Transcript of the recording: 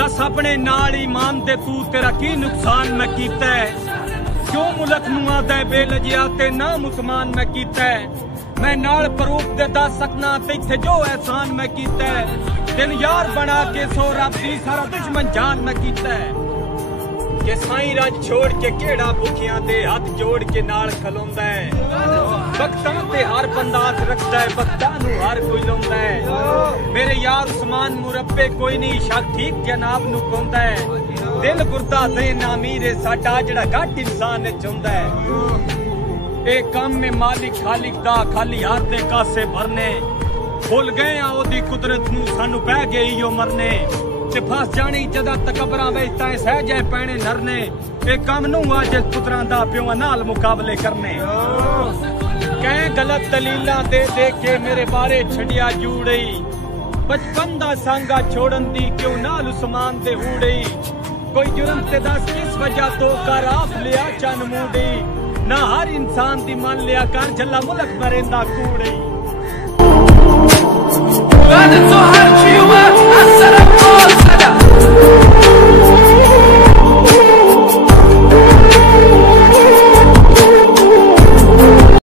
दस अपने नाल ईमान दे तू तेरा की नुकसान मैं कीता है। क्यों मुल्क नूं आदा है बेलजिया ते ना मुसलमान मैं कीता है। मैं नाल प्रूफ दे दस सकना ते इत्थे जो एहसान मैं कीता है। दिल यार बना के सो रब दी सारा दुश्मन जान मैं कीता है। कि साईं राज छोड़ के केड़ा भुखियां दे हाथ जोड़ के नाल खलोंदा है। वक्तां ते हर बंदा हाथ रखदा है, वक्तां नूं हर कोई लौंदा है। मेरे यार उस्मान मुरब्बे कोई नहीं शक ठीक जनाब नूं पौंदा है। दिल गुरदा दे ना मीरे साडा जड़ा घट इंसान विच हुंदा है। ए काम में मालिक खालिक दा खाली हाथ दे कासे भरने। भुल गए आ ओदी कुदरत नूं सानू पै गई ओ मरने। ते फस जानी जदा तकबरां विच तां सह जाए पैणे नरने। ए कम नूं अज पुत्रां दा प्योआं नाल मुकाबले करने। कह गलत दलीलां दे दे के मेरे बारे छड़िया जूड़ई। बचपन दा सांगा छोड़न दी क्यों नाल उस्मान दे हूड़ई। कोई जुर्म ते दस किस वजह तो कर आप लिया चन मूड़ी। ना हर इंसान दी मन लिया कर जला मुल्क मरेंदा कूड़ई।